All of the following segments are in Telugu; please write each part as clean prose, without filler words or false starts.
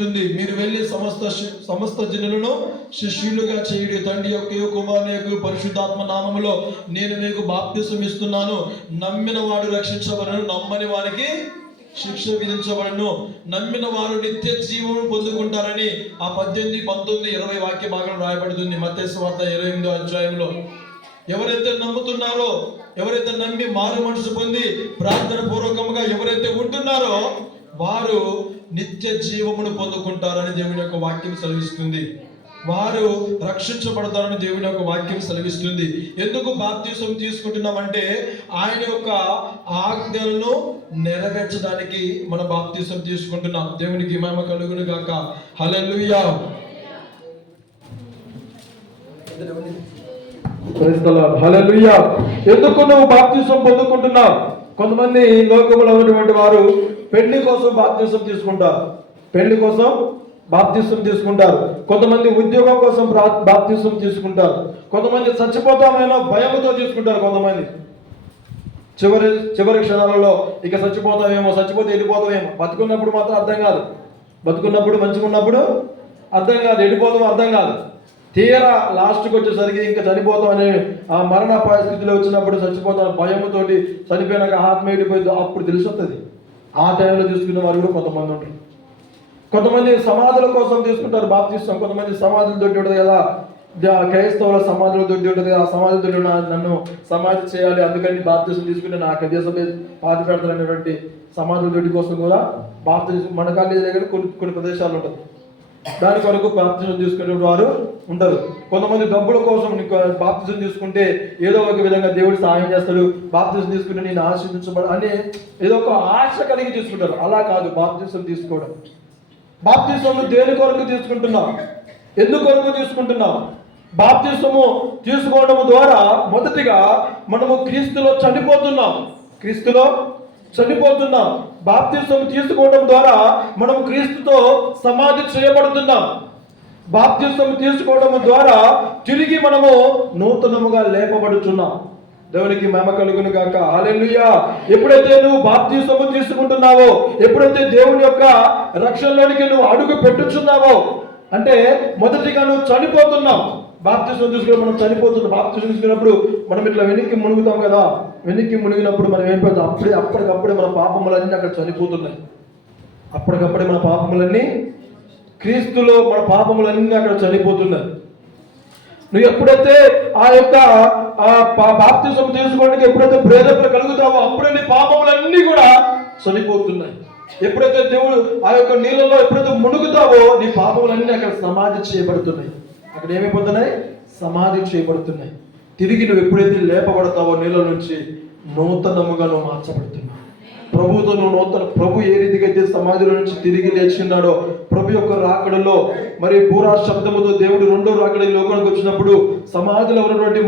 మీరు వెళ్ళి సమస్త జనులను శిష్యులుగా చేయుడి. తండ్రి యొక్క కుమారుని యొక్క పరిశుద్ధాత్మ నామములో నేను మీకు బాప్తిసం ఇస్తున్నాను. నమ్మిన వాడు రక్షించబడను, నమ్మని వారికి శిక్ష విధించబడను. నమ్మిన వారు నిత్య జీవము పొందుకుంటారని ఆ 18, 19, 20 వాక్య భాగం రాయబడుతుంది మత్తయి సువార్త 28వ అధ్యాయంలో. ఎవరైతే నమ్ముతున్నారో, ఎవరైతే నమ్మి మారు మనసు పొంది ప్రార్థన పూర్వకంగా ఎవరైతే ఉంటున్నారో వారు నిత్య జీవమును పొందుకుంటారని దేవుని యొక్క వాక్యం సెలవిస్తుంది. వారు రక్షించబడతారని దేవుని యొక్క వాక్యం సెలవిస్తుంది. ఎందుకు బాప్తిసం తీసుకుంటున్నామంటే ఆయన యొక్క ఆజ్ఞలను నెరవేర్చడానికి మన బాప్తిసం తీసుకుంటున్నాం. దేవునికి మహిమ కలుగును గాక. హల్లెలూయా. హల్లెలూయా. ఎందుకు నువ్వు బాప్తిసం పొందుకుంటున్నావు? కొంతమంది లోకములో ఉన్నటువంటి వారు పెళ్లి కోసం బాప్తిసం తీసుకుంటారు, పెళ్లి కోసం బాప్తిసం తీసుకుంటారు. కొంతమంది ఉద్యోగం కోసం బాప్తిసం తీసుకుంటారు. కొంతమంది చచ్చిపోతామేమో భయంతో తీసుకుంటారు. కొంతమంది చివరి క్షణాలలో ఇక చచ్చిపోతామేమో, చచ్చిపోతే వెళ్ళిపోతామేమో. బతుకున్నప్పుడు మాత్రం అర్థం కాదు, బతుకున్నప్పుడు మంచిగా ఉన్నప్పుడు అర్థం కాదు, వెళ్ళిపోతాం అర్థం కాదు. తీరా లాస్ట్కి వచ్చేసరికి ఇంకా చనిపోతాం అనే ఆ మరణాపాయ స్థితిలో వచ్చినప్పుడు చచ్చిపోతాం భయంతోటి చనిపోయినాక ఆత్మ వెళ్ళిపోయింది అప్పుడు తెలిసి వస్తుంది. ఆ టైంలో తీసుకునే వారు కూడా కొంతమంది ఉంటారు. కొంతమంది సమాధుల కోసం తీసుకుంటారు బాప్తిసం. కొంతమంది సమాధులు దొడ్డి ఉంటుంది కదా, క్రైస్తవుల సమాధులు దొడ్డి ఉంటుంది. ఆ సమాధుల దొడ్డి నన్ను సమాధి చేయాలి, అందుకని బాప్తిసం తీసుకుంటే నాకు దేశం పాతి పెడతారు అనేటువంటి సమాధుల దొడ్డి కోసం కూడా బాప్తిసం మన కాలేజీ దగ్గర కొన్ని ప్రదేశాలు ఉంటుంది. దాని కొరకు బాప్తిసం తీసుకునే వారు ఉంటారు. కొంతమంది డబ్బుల కోసం బాప్తిసం తీసుకుంటే ఏదో ఒక విధంగా దేవుడు సహాయం చేస్తాడు, బాప్తిసం తీసుకుంటే నేను ఆశీర్వదించబడు అని ఏదో ఒక ఆశ కలిగి తీసుకుంటారు. అలా కాదు బాప్తిసం తీసుకోవడం. బాప్తిసం దేని కొరకు తీసుకుంటున్నాం? ఎందుకు కొరకు తీసుకుంటున్నాం? బాప్తిసము తీసుకోవడం ద్వారా మొదటిగా మనము క్రీస్తులో చనిపోతున్నాం, క్రీస్తులో చనిపోతున్నాం. బాప్తిసం తీసుకోవడం ద్వారా మనం క్రీస్తుతో సమాధి చేయబడుతున్నాం. బాప్తిసం తీసుకోవడం ద్వారా తిరిగి మనము నూతనముగా లేపబడుతున్నాం. దేవునికి మహిమ కలుగును గాక. హల్లెలూయా. ఎప్పుడైతే నువ్వు బాప్తిసము తీసుకుంటున్నావో, ఎప్పుడైతే దేవుని యొక్క రక్షణలోనికి నువ్వు అడుగు పెట్టుచున్నావో అంటే మొదటిగా నువ్వు చనిపోతున్నావు. బాప్తిసం తీసుకుని మనం చనిపోతున్నాం. బాప్తిసం తీసుకున్నప్పుడు మనం ఇట్లా వెనక్కి మునుగుతాం కదా, వెనక్కి మునిగినప్పుడు మనం ఏం పెడతాం? అప్పటికప్పుడే మన పాపములన్నీ అక్కడ చనిపోతున్నాయి. అప్పటికప్పుడే మన పాపములన్నీ క్రీస్తులో మన పాపములన్నీ అక్కడ చనిపోతున్నాయి. నువ్వు ఎప్పుడైతే ఆ యొక్క బాప్తిసం తీసుకోవడానికి ఎప్పుడైతే ప్రేరేపణ కలుగుతావో అప్పుడే నీ పాపములన్నీ కూడా చనిపోతున్నాయి. ఎప్పుడైతే దేవుడు ఆ యొక్క నీళ్ళలో ఎప్పుడైతే మునుగుతావో నీ పాపములన్నీ అక్కడ సమాధి చేయబడుతున్నాయి. అక్కడ ఏమైపోతున్నాయి? సమాధి చేయబడుతున్నాయి. తిరిగి నువ్వు ఎప్పుడైతే లేపబడతావో నీళ్ళ నుంచి నూతనముగా నువ్వు మార్చబడుతున్నావు. ప్రభుతో నువ్వు ప్రభు ఏ రీతిగా అయితే సమాధిలో నుంచి తిరిగి లేచిన్నాడో, ప్రభు యొక్క రాకడలో మరి పూరా శబ్దముతో దేవుడు రెండో రాకడ లోకానికి వచ్చినప్పుడు సమాధిలో ఉన్నటువంటి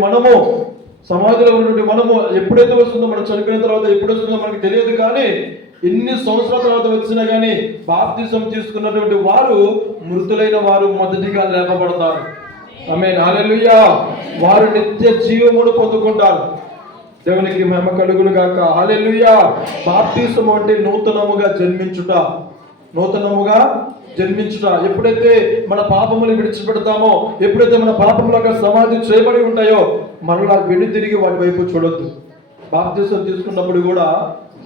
మనము ఎప్పుడైతే వస్తుందో, మనం చనిపోయిన తర్వాత ఎప్పుడు వస్తుందో మనకు తెలియదు. కానీ ఎన్ని సంవత్సరాల తర్వాత వచ్చినా కానీ బాప్తిసం తీసుకున్నటువంటి వారు మృతులైన వారు మొదటిగా లేపబడతారు. ఆమేన్. హల్లెలూయా. వారు నిత్య జీవమును పొందుకుంటారు. దేవునికి మహిమ కలుగును గాక. హల్లెలూయా. బాప్తిసం అంటే నూతనముగా జన్మించుట, నూతనముగా జన్మించుట. ఎప్పుడైతే మన పాపములు విడిచిపెడతామో, ఎప్పుడైతే మన పాపములుగా సమాధి చేయబడి ఉంటాయో మరలా వెను తిరిగి వాటి వైపు చూడొద్దు. బాప్తిసం తీసుకున్నప్పుడు కూడా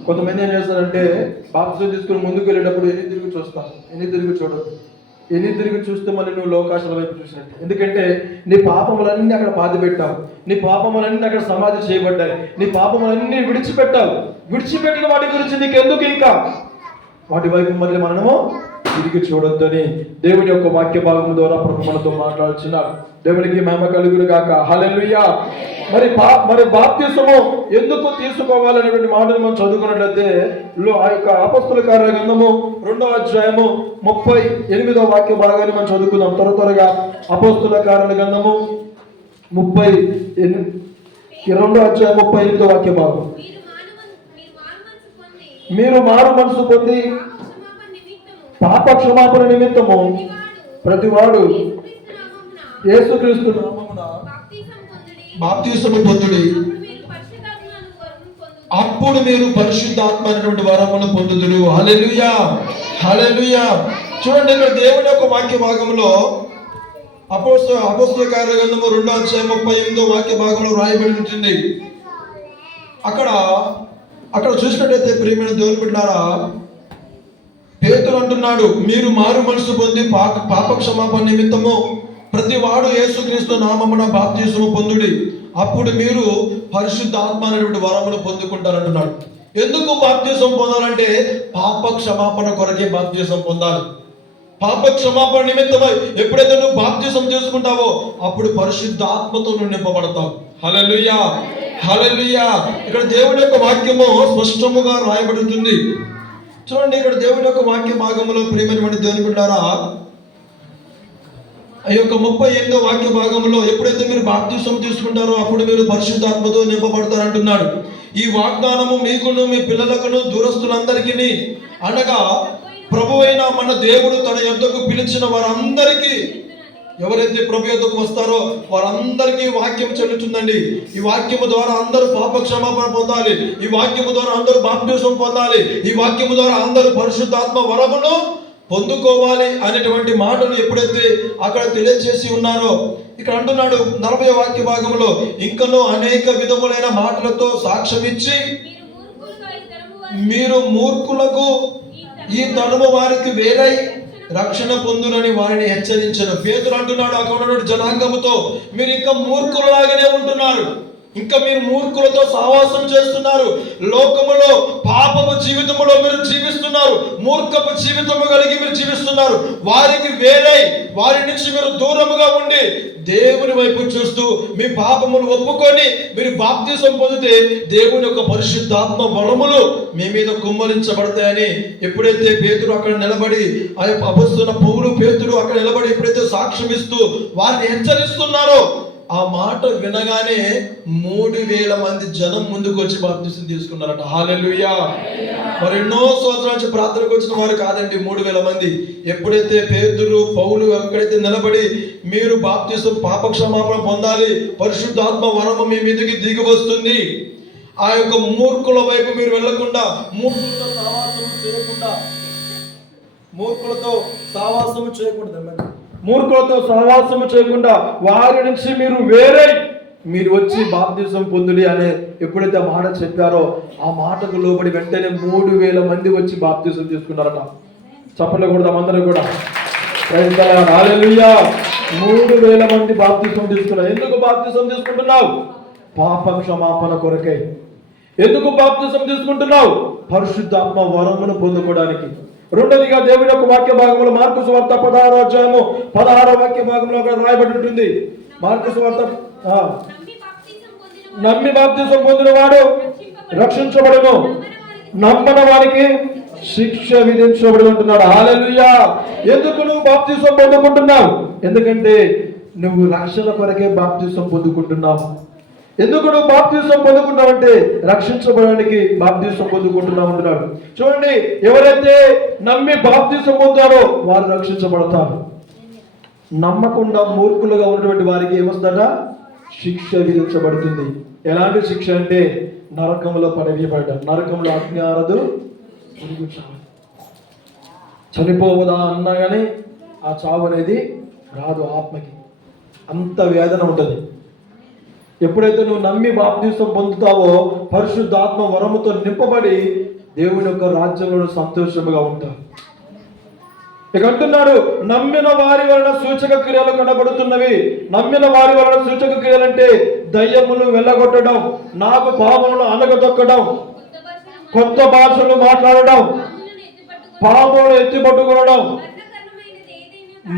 కొంతమంది ఏం చేస్తారంటే బాప్తిసం తీసుకుని ముందుకు వెళ్ళేటప్పుడు ఎన్ని తిరిగి చూస్తాం, ఎన్ని తిరిగి చూడొద్దు. ఎన్ని తిరిగి చూస్తే మళ్ళీ నువ్వు లోకాశల వైపు చూసినట్టు. ఎందుకంటే నీ పాపములన్నీ అక్కడ పాతి పెట్టావు, నీ పాపములన్నీ అక్కడ సమాధి చేయబడ్డాయి, నీ పాపములన్నీ విడిచిపెట్టావు. విడిచిపెట్టిన వాటి గురించి నీకు ఎందుకు ఇంకా వాటి వైపు మళ్ళీ మనము తిరిగి చూడొద్దని దేవుని యొక్క వాక్య భాగం ద్వారా ప్రభు మనతో మాట్లాడుచున్నారు. దేవునికి మహిమ కలుగును గాక. హల్లెలూయా. మరి బాప్తిసము ఎందుకు తీసుకోవాలనేటువంటి మాటను మనం చదువుకున్నట్లయితే ఆ యొక్క అపొస్తలుల కార్యాల గ్రంథము 2వ అధ్యాయము 38వ వాక్య భాగాన్ని మనం చదువుకుందాం త్వరగా. అపొస్తలుల కార్యాల గ్రంథము 2వ అధ్యాయం 38వ వాక్య భాగం. మీరు మారు మనసు పొంది పాప క్షమాపణ నిమిత్తము ప్రతివాడు యేసుక్రీస్తు నామమున బాప్తిసము పొందుడి, అప్పుడు మీరు పరిశుద్ధాత్మ అనేటువంటి వరమును పొందుదురు. హల్లెలూయా. హల్లెలూయా. చూడండి, ఇక్కడ దేవుని యొక్క వాక్య భాగంలో అపోస్తల కార్యాల గ్రంథము 2:38 వాక్య భాగంలో రాయబడి ఉంటుంది. అక్కడ చూసినట్టయితే ప్రియమైన దేవుని బిడ్డలారా, పేతురు అంటున్నాడు, మీరు మారు మనసు పొంది పాప క్షమాపణ నిమిత్తము ప్రతి వాడు యేసుక్రీస్తు నామమున బాప్తిస్మము పొందుడి, అప్పుడు మీరు పరిశుద్ధాత్మ అనేటువంటి వరమును పొందుకుంటారంటున్నాడు. ఎందుకు బాప్తిస్మం పొందాలంటే పాప క్షమాపణ కొరకే బాప్తిస్మం పొందాలి. పాప క్షమాపణ నిమిత్తమై ఎప్పుడైతే నువ్వు బాప్తిస్మం చేసుకుంటావో అప్పుడు పరిశుద్ధాత్మతో నువ్వు నింపబడతావు. హల్లెలూయా, హల్లెలూయా. ఇక్కడ దేవుని యొక్క వాక్యము స్పష్టముగా రాయబడుతుంది. చూడండి, ఇక్కడ దేవుని యొక్క వాక్య భాగంలో ప్రియమైనటువంటి దేవుని బిడ్డలారా, ఈ యొక్క 38వ వాక్య భాగంలో ఎప్పుడైతే మీరు బాప్తిస్మం తీసుకుంటారో అప్పుడు మీరు పరిశుద్ధాత్మతో నింపబడతారు అంటున్నాడు. ఈ వాగ్దానము మీకును మీ పిల్లలకును దూరస్తులందరికీ, అనగా ప్రభువైన మన దేవుడు తన యొద్దకు పిలిచిన వారందరికీ, ఎవరైతే ప్రభు యొద్దకు వస్తారో వారందరికీ వాక్యం చెల్లుతుందండి. ఈ వాక్యము ద్వారా అందరూ పాప క్షమాపణ పొందాలి. ఈ వాక్యము ద్వారా అందరూ బాప్తిస్మం పొందాలి. ఈ వాక్యము ద్వారా అందరూ పరిశుద్ధాత్మ వరమును పొందుకోవాలి అనేటువంటి మాటలు ఎప్పుడైతే అక్కడ తెలియజేసి ఉన్నారో, ఇక్కడ అంటున్నాడు 40వ వాక్య భాగంలో, ఇంకనూ అనేక విధములైన మాటలతో సాక్ష్యం ఇచ్చి మీరు మూర్ఖులకు ఈ తరము వారికి వేరై రక్షణ పొందునని వారిని హెచ్చరించను. పేతురు అంటున్నాడు అక్కడ జనాంగముతో, మీరు ఇంకా మూర్ఖులలాగానే ఉంటున్నారు, ఇంకా మీరు మూర్ఖులతో సహవాసం చేస్తున్నారు, లోకములో పాపపు జీవితములో మీరు జీవిస్తున్నారు, మూర్ఖపు జీవితము కలిగి మీరు జీవిస్తున్నారు. వారికి వేరై వారి నుంచి మీరు దూరముగా ఉండి దేవుని వైపు చూస్తూ మీ పాపమును ఒప్పుకొని మీరు బాప్తిస్మం పొందితే దేవుని యొక్క పరిశుద్ధాత్మ వరములు మీ మీద కుమ్మరించబడతాయని ఎప్పుడైతే పేతురు అక్కడ నిలబడి, ఆ యొక్క అపొస్తలుడైన పౌలు పేతురు అక్కడ నిలబడి ఎప్పుడైతే సాక్ష్యం ఇస్తూ వారిని హెచ్చరిస్తున్నారో, ఆ మాట వినగానే 3000 మంది జనం ముందుకు వచ్చి బాప్తిస్మం తీసుకున్నారట. హల్లెలూయా. మరి ఎన్నో సంవత్సరాల నుంచి ప్రార్థనకు వచ్చిన వారు కాదండి 3000 మంది. ఎప్పుడైతే పేతురు పౌలు ఎక్కడైతే నిలబడి మీరు బాప్తిస్మం పాప క్షమాపణ పొందాలి, పరిశుద్ధాత్మ వరము మీ మీదకి దిగి వస్తుంది, ఆ యొక్క మూర్ఖుల వైపు మీరు వెళ్లకుండా, మూర్ఖులతో సహవాసము చేయకుండా వారి నుంచి మీరు వేరే మీరు వచ్చి బాప్తిస్మం పొందుడి అనే ఎప్పుడైతే ఆ మాట చెప్పారో ఆ మాటకు లోబడి వెంటనే 3000 మంది వచ్చి బాప్తిస్మం తీసుకున్నారట. చప్పట్లు కొడదాం అందరూ కూడా. హల్లెలూయా. 3000 మంది బాప్తిస్మం తీసుకున్నారు. ఎందుకు బాప్తిస్మం తీసుకుంటున్నావు? పాప క్షమాపణ కొరకై. ఎందుకు బాప్తిస్మం తీసుకుంటున్నావు? పరిశుద్ధాత్మ వరమును పొందుకోవడానికి. రెండోదిగా దేవుని యొక్క వాక్య భాగంలో మార్కు సువార్త 16వ వాక్య భాగంలో రాయబడి ఉంటుంది. మార్కు సువార్త, నమ్మి బాప్తిస్మం పొందిన వాడు రక్షించబడును, నమ్మని వారికి శిక్ష విధించబడి ఉంటున్నాడు. హల్లెలూయా. ఎందుకు నువ్వు బాప్తిస్మం పొందుకుంటున్నావు? ఎందుకంటే నువ్వు రక్షణ కొరకే బాప్తిస్మం పొందుకుంటున్నావు. ఎందుకు నువ్వు బాప్తిస్మం పొందుకుంటావు అంటే రక్షించబడడానికి బాప్తిస్మం పొందుకుంటున్నావు అంటున్నాడు. చూడండి, ఎవరైతే నమ్మి బాప్తిస్మం పొందారో వారు రక్షించబడతారు. నమ్మకుండా మూర్ఖులుగా ఉన్నటువంటి వారికి ఏమొస్తుందట? శిక్ష విధించబడుతుంది. ఎలాంటి శిక్ష అంటే నరకంలో పడవేయబడ్డారు. నరకంలో అగ్ని ఆరదు, చనిపోవదా అన్నా కానీ ఆ చావు అనేది రాదు ఆత్మకి. అంత వేదన ఉంటుంది. ఎప్పుడైతే నువ్వు నమ్మి బాప్తిస్మం పొందుతావో పరిశుద్ధాత్మ వరముతో నింపబడి దేవుని యొక్క రాజ్యంలో సంతోషముగా ఉంటావు. ఇక అంటున్నాడు, నమ్మిన వారి వలన సూచక క్రియలు కనబడుతున్నవి. నమ్మిన వారి వలన సూచక క్రియలు అంటే దయ్యములు వెళ్ళగొట్టడం, నాకు పాములను అనగదొక్కడం, కొత్త భాషలు మాట్లాడడం, పాములను ఎత్తిపట్టుకోవడం,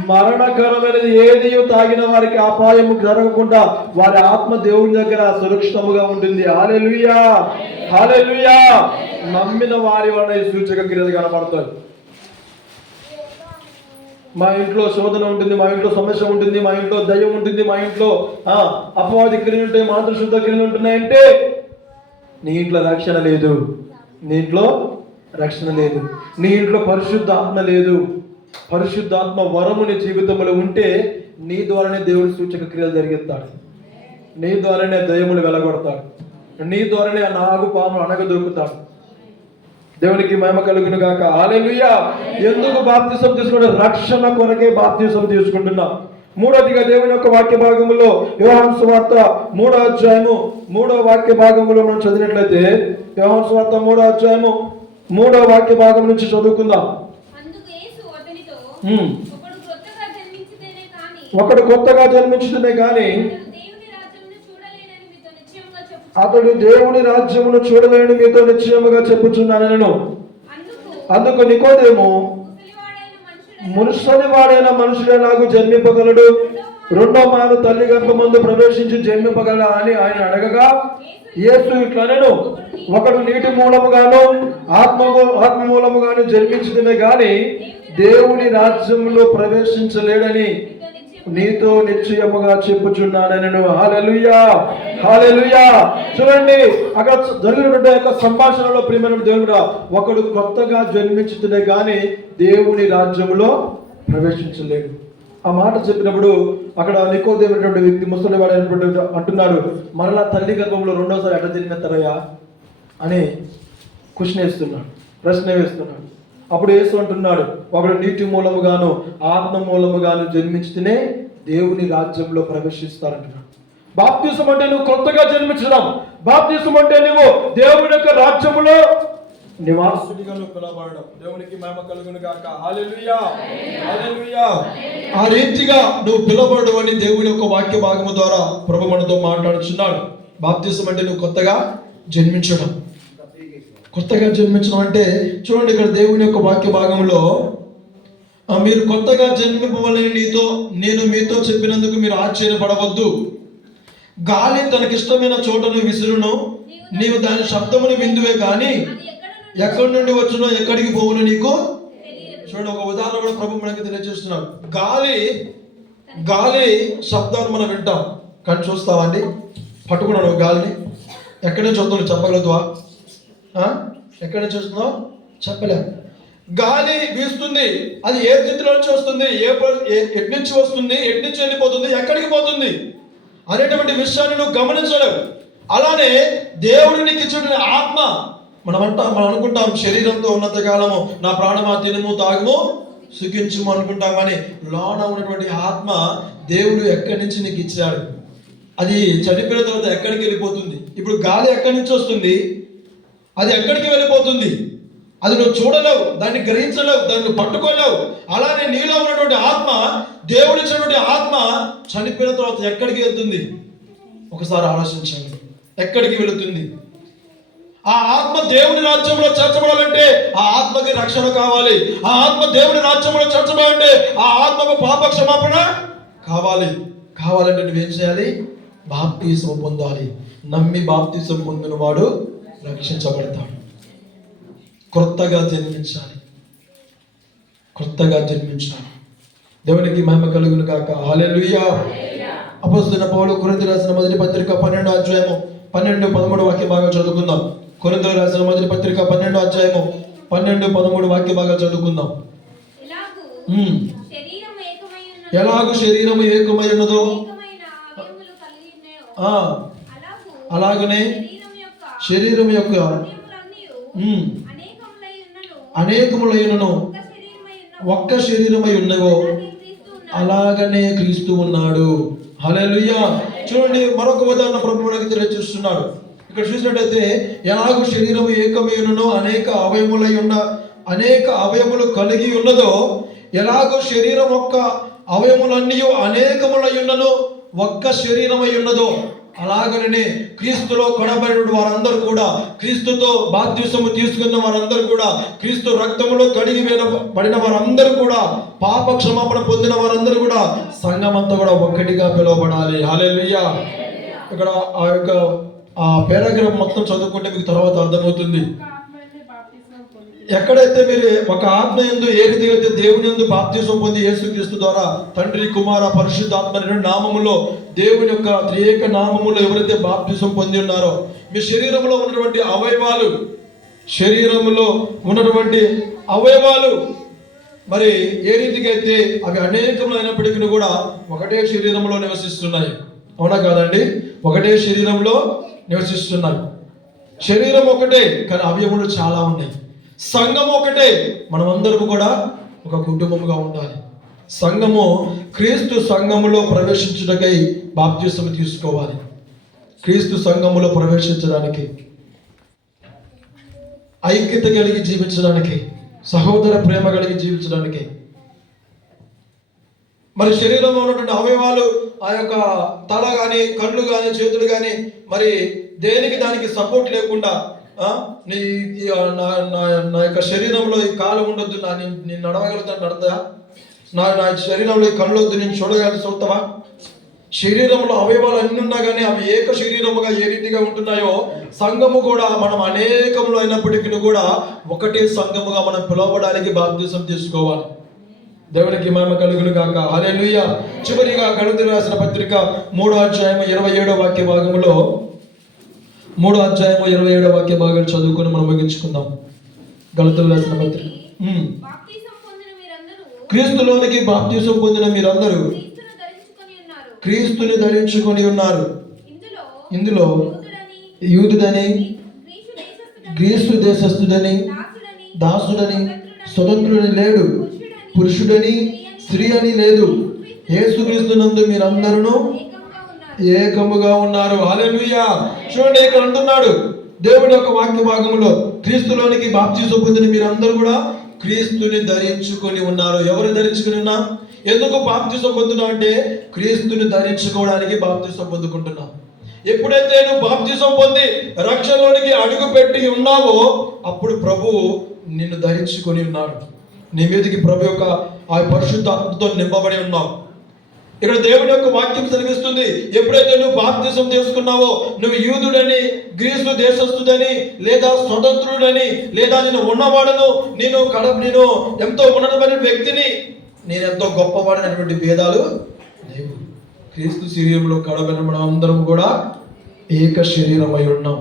మరణకరమైనది ఏది తాగిన వారికి అపాయము జరగకుండా వారి ఆత్మ దేవుని దగ్గర సురక్షితముగా ఉంటుంది. హల్లెలూయా, హల్లెలూయా. నమ్మిన వారి వలన ఈ సూచక క్రియలు కనబడతాయి. మా ఇంట్లో శోధన ఉంటుంది, మా ఇంట్లో సమస్య ఉంటుంది, మా ఇంట్లో దయ్యం ఉంటుంది, మా ఇంట్లో అపవాది క్రియలు ఉంటాయి, మాతృశుద్ధ క్రియలు ఉంటున్నాయంటే నీ ఇంట్లో రక్షణ లేదు, నీ ఇంట్లో రక్షణ లేదు, నీ ఇంట్లో పరిశుద్ధ ఆత్మ లేదు. పరిశుద్ధాత్మ వరము నీ జీవితంలో ఉంటే నీ ద్వారానే దేవుడు సూచక క్రియలు జరిగిస్తాడు, నీ ద్వారానే దయ్యములు వెలగొడతాడు, నీ ద్వారానే ఆ నాగు పాములు అనగదొరుకుతాడు. దేవునికి మహిమ కలుగును గాక. హల్లెలూయా. ఎందుకు బాప్తిసం తీసుకుంటే రక్షణ కొరకే బాప్తిసం తీసుకుంటున్నాం. మూడోదిగా దేవుని యొక్క వాక్య భాగములో యోహాను సువార్త 3వ అధ్యాయము 3వ వాక్య భాగములో మనం చదివినట్లయితే యోహాను సువార్త 3వ అధ్యాయము 3వ వాక్య భాగం నుంచి చదువుకుందాం. ఒకడు కొత్తగా జన్మించితేనే కానీ అతడు దేవుని రాజ్యమును చూడలేని మీతో నిశ్చయముగా చెప్పుచున్నాను నేను. అందుకు నికోదేము, ముసలివాడైన మనుషుడేలాగు జన్మింపగలడు? రెండో మారు తల్లి గర్భమందు ప్రవేశించి జన్మింపగలడా అని ఆయన అడగగా యేసు ఇట్లనెను, ఒకడు నీటి మూలముగాను ఆత్మ మూలముగాను జన్మించితేనే గాని దేవుని రాజ్యంలో ప్రవేశించలేడని నీతో నిశ్చయముగా చెప్పుచున్నానెను. హల్లెలూయా, హల్లెలూయా. చూడండి, అక్కడ జరిగినటువంటి యొక్క సంభాషణలో ప్రియమైన దేవుడా, ఒకడు కొత్తగా జన్మించితేనే గాని దేవుని రాజ్యంలో ప్రవేశించలేడు. ఆ మాట చెప్పినప్పుడు అక్కడ నికోదేమైనటువంటి వ్యక్తి, ముసలివాడైనటువంటి అంటున్నాడు, మరలా తల్లి గర్భంలో రెండోసారి ఎట్లా జన్మిస్తారయ్యా అని ప్రశ్న వేస్తున్నాడు. అప్పుడు యేసు అంటున్నాడు, ఒకడు నీటి మూలముగాను ఆత్మ మూలముగాను జన్మించితేనే దేవుని రాజ్యంలో ప్రవేశిస్తారంటున్నాడు. బాప్తిసం అంటే నువ్వు కొత్తగా జన్మించడం. బాప్తిసం అంటే నువ్వు దేవుని యొక్క రాజ్యములో నివాసుడిగా నువ్వు పిలవబడడం. దేవునికి మహిమ కలుగును గాక. హల్లెలూయా, హల్లెలూయా. ఆ రీతిగా నువ్వు పిలవబడడం అని దేవుని యొక్క వాక్య భాగము ద్వారా ప్రభు మనతో మాట్లాడుచున్నాడు. బాప్తిసం అంటే నువ్వు కొత్తగా జన్మించడం. కొత్తగా జన్మించడం అంటే చూడండి, ఇక్కడ దేవుని యొక్క వాక్య భాగంలో మీరు కొత్తగా జన్మింపవాలని నేను మీతో చెప్పినందుకు మీరు ఆశ్చర్యపడవద్దు. గాలి తనకిష్టమైన చోటను విసురును, నీవు దాని శబ్దమును విందువే కానీ ఎక్కడి నుండి వచ్చునో ఎక్కడికి పోవును నీకు. చూడండి, ఒక ఉదాహరణ కూడా ప్రభు మనకి తెలియజేస్తున్నాడు. గాలి శబ్దాన్ని మనం వింటాం, కానీ చూస్తావా అండి? పట్టుకున్నాడు గాలిని, ఎక్కడి నుంచి వస్తుందో చెప్పగలుగుతావా? ఎక్కడి నుంచి వస్తుందో చెప్పలేము. గాలి వీస్తుంది, అది ఏ స్థితిలో నుంచి వస్తుంది, ఎటు నుంచి వస్తుంది, ఎటు నుంచి వెళ్ళిపోతుంది, ఎక్కడికి పోతుంది అనేటువంటి విషయాన్ని నువ్వు గమనించలేవు. అలానే దేవుడిని ఇచ్చిన ఆత్మ, మనం అనుకుంటాం శరీరంతో ఉన్నంత కాలము నా ప్రాణమా తినుము తాగుము సుఖించుము అనుకుంటాం, కానీ లోన ఉన్నటువంటి ఆత్మ దేవుడు ఎక్కడి నుంచి నీకు ఇచ్చాడు. అది చనిపోయిన తర్వాత ఎక్కడికి వెళ్ళిపోతుంది. ఇప్పుడు గాలి ఎక్కడి నుంచి వస్తుంది, అది ఎక్కడికి వెళ్ళిపోతుంది, అది నువ్వు చూడలేవు, దాన్ని గ్రహించలేవు, దాన్ని పట్టుకోలేవు. అలానే నీలో ఉన్నటువంటి ఆత్మ, దేవుడిచ్చినటువంటి ఆత్మ చనిపోయిన తర్వాత ఎక్కడికి వెళ్తుంది? ఒకసారి ఆలోచించండి, ఎక్కడికి వెళుతుంది? ఆ ఆత్మ దేవుని రాజ్యంలో చేర్చబడాలంటే ఆ ఆత్మకి రక్షణ కావాలి. ఆ ఆత్మ దేవుని రాజ్యంలో చేర్చబడాలంటే ఆ ఆత్మకు పాప క్షమాపణ కావాలంటే నువ్వేం చేయాలి? బాప్తిసం పొందాలి. నమ్మి బాప్తిసం పొందిన వాడు రక్షించబడతాడు. కొత్తగా జన్మించాలి. దేవునికి మహిమ కలుగును గాక. హల్లెలూయా. అపోస్తలుడైన పౌలు కొరింథీయులకు రాసిన మొదటి పత్రిక 12వ అధ్యాయము 12-13 వాక్య భాగం చదువుకుందాం. కొరింథీయులకు రాసిన మొదటి పత్రిక 12వ అధ్యాయము 12-13 వాక్య భాగం చదువుకుందాం. ఎలాగూ శరీరము ఏకమై ఉన్నదో అలాగనే శరీరం యొక్క అనేకములైనను ఒక్క శరీరమై ఉన్నవో అలాగనే క్రీస్తు ఉన్నాడు. హల్లెలూయా. చూడండి, మరొక ఉదాహరణ ప్రభు మనకి తెలియజేస్తున్నాడు. ఇక్కడ చూసినట్టయితే ఎలాగూ శరీరము ఏకమై ఉన్ననో అనేక అవయములు కలిగి ఉన్నదో, ఎలాగో శరీరం ఒక్క అవయములన్నీ అనేకములై ఉన్ననో ఒక్క శరీరమై ఉన్నదో, అలాగనే క్రీస్తులో కడబడిన వారందరూ కూడా, క్రీస్తుతో బాప్తిసము తీసుకున్న వారందరూ కూడా, క్రీస్తు రక్తములో కడిగి పడిన వారందరూ కూడా, పాప క్షమాపణ పొందిన వారందరూ కూడా సంఘమంతా కూడా ఒక్కటిగా పిలువబడాలి. హల్లెలూయా. ఇక్కడ ఆ పారాగ్రాఫ్ మొత్తం చదువుకుంటే మీకు తర్వాత అర్థమవుతుంది. ఎక్కడైతే మీరు ఒక ఆత్మ యందు ఏ రీతిగా అయితే దేవుని యందు బాప్తిసం పొంది యేసుక్రీస్తు ద్వారా తండ్రి కుమార పరిశుద్ధాత్మ నామములో దేవుని యొక్క త్రియేక నామములో ఎవరైతే బాప్తిసం పొంది ఉన్నారో, మీ శరీరంలో ఉన్నటువంటి అవయవాలు మరి ఏ రీతిగా అయితే అవి అనేకములైనప్పటికీ కూడా ఒకటే శరీరంలో నివసిస్తున్నాయి. అవునా కాదండి? ఒకటే శరీరంలో నివసిస్తున్నాయి. శరీరం ఒకటే, కానీ అవయములు చాలా ఉన్నాయి. సంఘం ఒకటే, మనమందరము కూడా ఒక కుటుంబముగా ఉండాలి. సంఘము క్రీస్తు సంఘములో ప్రవేశించుటకై బాప్తిస్మం తీసుకోవాలి. క్రీస్తు సంఘములో ప్రవేశించడానికి, ఐక్యత కలిగి జీవించడానికి, సహోదర ప్రేమ కలిగి జీవించడానికి. మరి శరీరంలో ఉన్నటువంటి అవయవాలు, ఆ యొక్క తల కానీ, కళ్ళు కానీ, చేతులు కానీ, మరి దేనికి దానికి సపోర్ట్ లేకుండా నా యొక్క శరీరంలో ఈ కాలు ఉండొద్దు, నేను నడవగలుగుతాను, నడతా, నా శరీరంలో ఈ కళ్ళు వద్దు, నేను చూడగలుగుతావా? శరీరంలో అవయవాలు అన్ని ఉన్నా కానీ అవి ఏక శరీరముగా ఏ రీతిగా ఉంటున్నాయో, సంఘము కూడా మనం అనేకములు అయినప్పటికీ కూడా ఒకటే సంఘముగా మనం పిలువబడానికి బాప్తిసం తీసుకోవాలి. దేవునికి మహిమ కలుగును గాక. హల్లెలూయా. చివరిగా గలతీయులకు రాసిన పత్రిక 3వ అధ్యాయం 27వ వాక్య భాగంలో, 3వ అధ్యాయం 27వ వాక్య భాగం చదువుకొని మనం ముగించుకుందాం. గలతీయులకు రాసిన పత్రిక. క్రీస్తులోనికి బాప్తిసం పొందిన మీరందరూ క్రీస్తుని ధరించుకొని ఉన్నారు. ఇందులో యూదుడని, గ్రీసు దేశస్థుడని, దాసుడని, స్వతంత్రుడని లేడు, పురుషుడని, స్త్రీ అని లేదు, యేసుక్రీస్తునందు మీరందరూ ఏకముగా ఉన్నారు. హల్లెలూయా. చూడండి, ఇక్కడ అంటున్నాడు దేవుడి యొక్క వాక్య భాగంలో, క్రీస్తులోనికి బాప్తిసం పొందిన మీరందరూ కూడా క్రీస్తుని ధరించుకొని ఉన్నారు. ఎవరు ధరించుకొని ఉన్నా? ఎందుకు బాప్తిసం పొందుతున్నావు అంటే క్రీస్తుని ధరించుకోవడానికి బాప్తిసం పొందుకుంటున్నావు. ఎప్పుడైతే నువ్వు బాప్తిసం పొంది రక్షణలోనికి అడుగు పెట్టి ఉన్నావో అప్పుడు ప్రభువు నిన్ను ధరించుకొని ఉన్నాడు. నీ మీదకి ప్రభు యొక్క ఆ పరిశుద్ధాత్మతో నింపబడి ఉన్నావు. ఇక్కడ దేవుని యొక్క వాక్యం సెలవిస్తుంది, ఎప్పుడైతే నువ్వు బాప్తిసం తీసుకున్నావో, నువ్వు యూదుడని, గ్రీసు దేశస్థుడని, లేదా స్వతంత్రుడని, లేదా నేను ఉన్నవాడను, నేను ఎంతో ఉన్నతమైన వ్యక్తిని, నేను ఎంతో గొప్పవాడైనటువంటి భేదాలు లేవు. క్రీస్తు శరీరంలో కడబడిన మనం అందరం కూడా ఏక శరీరమై ఉన్నాం.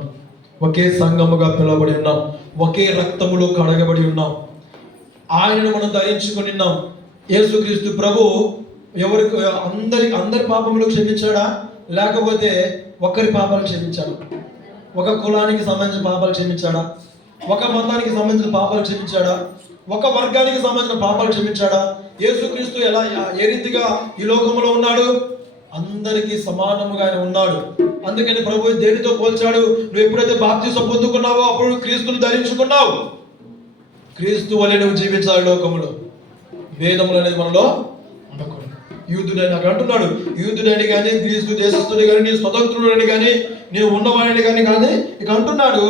ఒకే సంఘముగా పిలువబడి ఉన్నాం. ఒకే రక్తములో కడగబడి ఉన్నాం. ఆయనను మనం ధరించుకొని ఉన్నాం. యేసుక్రీస్తు ప్రభు అందరి పాపములు క్షమించాడా? లేకపోతే ఒకరి పాపాలు క్షమించాడా? ఒక కులానికి సంబంధించిన పాపాలు క్షమించాడా? ఒక మతానికి సంబంధించిన పాపాలు క్షమించాడా? ఒక వర్గానికి సంబంధించిన పాపాలు క్షమించాడా? యేసుక్రీస్తు ఏ రీతిగా ఈ లోకంలో ఉన్నాడు? అందరికీ సమానముగా ఆయన ఉన్నాడు. అందుకని ప్రభు దేనితో పోల్చాడు? నువ్వు ఎప్పుడైతే బాప్తిసం పొందుకున్నావో అప్పుడు క్రీస్తుని ధరించుకున్నావు. క్రీస్తు వలె నువ్వు జీవించాలి లోకములో. భేదములు అనేది మనలో ఉండకూడదు. యూదుడని అక్కడ అంటున్నాడు, యూదుడని కానీ, గ్రీసు దేశస్థుని కానీ, నేను స్వతంత్రుడని కానీ, నేను ఉన్నవాడిని కానీ ఇక అంటున్నాడు,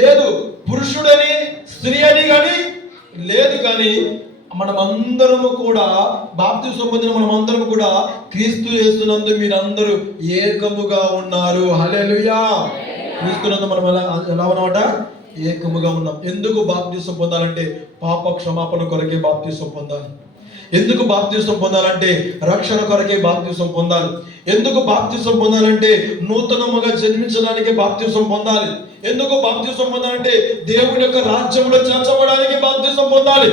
లేదు పురుషుడని, స్త్రీ అని కానీ లేదు, కానీ మనమందరము కూడా బాప్తిసం పొందిన మనమందరం కూడా క్రీస్తు యేసునందు మీరందరూ ఏకముగా ఉన్నారు. హల్లెలూయా. క్రీస్తునందు మనం ఎలా ఉన్నామట? ఏకముగా ఉన్నాం. ఎందుకు బాప్తిసం పొందాలంటే పాప క్షమాపణ కొరకే బాప్తిసం పొందాలి. ఎందుకు బాప్తిసం పొందాలంటే రక్షణ కొరకే బాప్తిసం పొందాలి. ఎందుకు బాప్తిసం పొందాలంటే నూతనముగా జన్మించడానికి బాప్తిసం పొందాలి. ఎందుకు బాప్తిసం పొందాలంటే దేవుని యొక్క రాజ్యంలో చేర్చబడానికి బాప్తిసం పొందాలి.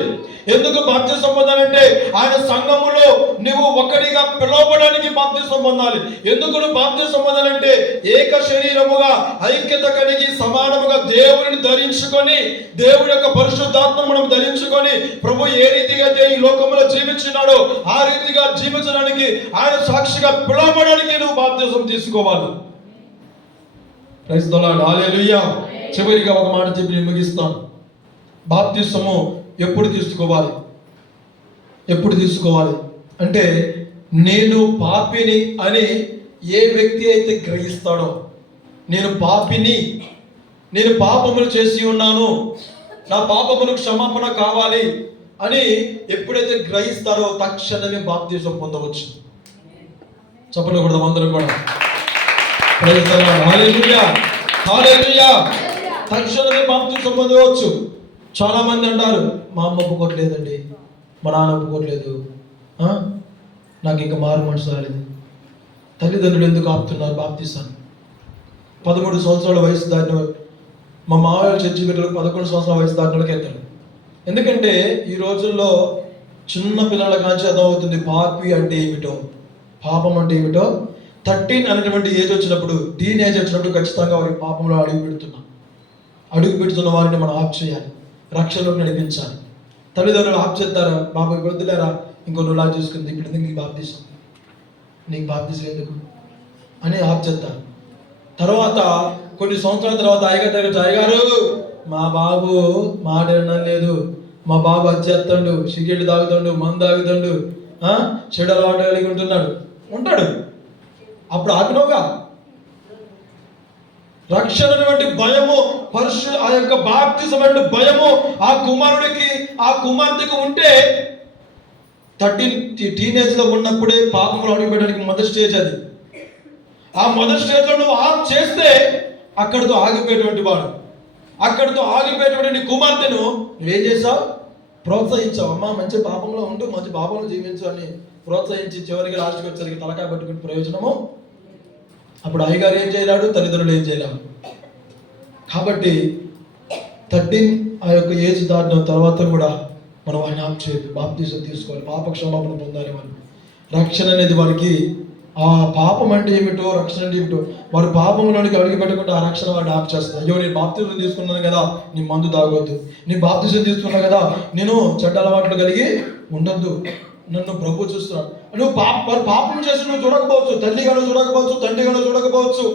ఎందుకు బాప్తిసం పొందాలంటే ఆయన సంఘములో నువ్వు ఒకటిగా పిలువబడడానికి బాప్తిసం పొందాలి. ఎందుకు నువ్వు బాప్తిసం పొందాలంటే ఏక శరీరముగా ఐక్యత కలిగి సమానముగా దేవుని ధరించుకొని, దేవుని యొక్క పరిశుద్ధాత్మను మనం ధరించుకొని, ప్రభు ఏ రీతిగా ఈ లోకంలో జీవించినాడో ఆ రీతిగా జీవించడానికి, ఆయన సాక్షిగా పిలువబడడానికి నువ్వు బాప్తిసం తీసుకోవాలి. Praise the Lord. హల్లెలూయా. చివరిగా ఒక మాట చెప్పి నేను ముగిస్తాను. బాప్తిసము ఎప్పుడు తీసుకోవాలి? ఎప్పుడు తీసుకోవాలి అంటే, నేను పాపిని అని ఏ వ్యక్తి అయితే గ్రహిస్తాడో, నేను పాపిని, నేను పాపములు చేసి ఉన్నాను, నా పాపములకు క్షమాపణ కావాలి అని ఎప్పుడైతే గ్రహిస్తారో తక్షణమే బాప్తిసం పొందవచ్చు. చెప్పండి కూడా అందరూ కూడా. హల్లెలూయా, హల్లెలూయా. తక్షణమే బాప్తిసం పొందవచ్చు. చాలా మంది అంటారు, మా అమ్మ ఒప్పుకోవట్లేదండి, మా నాన్న ఒప్పుకోవట్లేదు, నాకు ఇంకా మారు మనసు రాలేదు. తల్లిదండ్రులు ఎందుకు ఆపుతున్నారు బాప్తిసాన్ని? 13 సంవత్సరాల వయసు దాటిన మా మామయ్య చర్చి బిడ్డలు 11 సంవత్సరాల వయసు దాటినోళ్ళకి వెళ్తాడు. ఎందుకంటే ఈ రోజుల్లో చిన్న పిల్లల కాంచి అర్థమవుతుంది పాపి అంటే ఏమిటో, పాపం అంటే ఏమిటో. 13 అనేటువంటి ఏజ్ వచ్చినప్పుడు, టీనేజ్ వచ్చినప్పుడు ఖచ్చితంగా వారి పాపంలో అడుగు పెడుతున్న వారిని మనం ఆఫ్ చేయాలి. రక్షణలోకి నడిపించాలి. తల్లిదండ్రులు ఆప్ చేస్తారా, బాబు వద్దులేరా ఇంకో నువ్వులా చూసుకుంది, ఇప్పుడు ఎందుకు నీకు బాప్తీసం ఎందుకు అని ఆప్ చేస్తారు. తర్వాత కొన్ని సంవత్సరాల తర్వాత అయ్యగారు మా బాబు మాట వినడం లేదు, మా బాబు వచ్చేస్తాడు, సిగరెట్ తాగుతాడు, మందు తాగుతాడు, చెడు అలవాటు కలిగి ఉంటాడు. అప్పుడు ఆపినవుగా. రక్షణ వంటి భయము, ఆ యొక్క బాప్తిజం వంటి భయము ఆ కుమారుడికి ఆ కుమార్తెకు ఉంటే 13 టీనేజ్ లో ఉన్నప్పుడే పాపంలో అడుగుపెట్టడానికి మొదటి స్టేజ్ అది. ఆ మొదటి స్టేజ్ లో నువ్వు ఆఫ్ చేస్తే అక్కడితో ఆగిపోయేటువంటి వాడు, అక్కడితో ఆగిపోయేటువంటి కుమార్తెను నువ్వేం చేసావు? ప్రోత్సహించావు. అమ్మ మంచి పాపంలో ఉండు, మంచి పాపంలో జీవించు అని ప్రోత్సహించి చివరికి లాస్ట్కి వచ్చేసరికి తలకాయ పట్టుకుని ప్రయోజనము. అప్పుడు అయ్యగారు ఏం చేయలేడు, తల్లిదండ్రులు ఏం చేయలేడు. కాబట్టి 13 ఆ యొక్క ఏజ్ దాటిన తర్వాత కూడా మనం ఆయన ఆప్ చేయదు, బాప్తీసం తీసుకోవాలి, పాప క్షమాపణ పొందాలి. వాళ్ళు రక్షణ అనేది వారికి, ఆ పాపం అంటే ఏమిటో, రక్షణ అంటే ఏమిటో వారు పాపంలోనికి అడుగు పెట్టకుండా ఆ రక్షణ వాడిని ఆప్ చేస్తారు. అయ్యో నేను బాప్తీసం తీసుకున్నాను కదా, నీ మందు తాగొద్దు, నీ బాప్తీసం తీసుకున్నాను కదా, నేను చెడ్డ అలవాట్లు కలిగి ఉండొద్దు, నన్ను ప్రభు చూస్తున్నాడు. నువ్వు వారు పాపం చేసి నువ్వు చూడకపోవచ్చు, తల్లిగాను చూడకపోవచ్చు, తండ్రిగాను చూడకపోవచ్చు,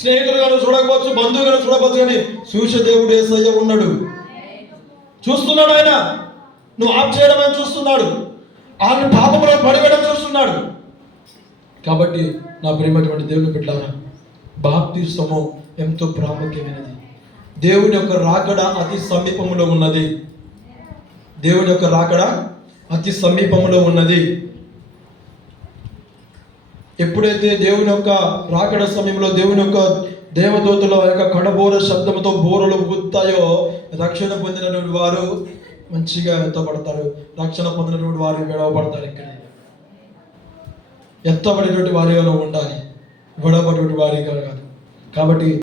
స్నేహితులుగాను చూడకపోవచ్చు, బంధువుగాను చూడకపోవచ్చు, కానీ చూసే దేవుడు యేసయ్య ఉన్నాడు, చూస్తున్నాడు. ఆయన నువ్వు ఆప్ చేయడం అని చూస్తున్నాడు, ఆమె పాపంలో పడివేయడం చూస్తున్నాడు. కాబట్టి నా ప్రియమైనటువంటి దేవుని బిడ్డలారా, బాప్తిసము ఎంతో ప్రాముఖ్యమైనది. దేవుని యొక్క రాకడ అతి సమీపంలో ఉన్నది. దేవుని యొక్క రాకడ అతి సమీపంలో ఉన్నది. ఎప్పుడైతే దేవుని యొక్క రాకడ సమయంలో దేవుని యొక్క దేవదూతల యొక్క కడబోర శబ్దంతో బోరలు గుత్తాయో, రక్షణ పొందినటువంటి వారు మంచిగా ఎత్తబడతారు, రక్షణ పొందినటువంటి వారు విడవబడతారు. ఇక్కడ ఎత్తబడినటువంటి వారిగా ఉండాలి, విడవబడినటువంటి వారిగా కాదు. కాబట్టి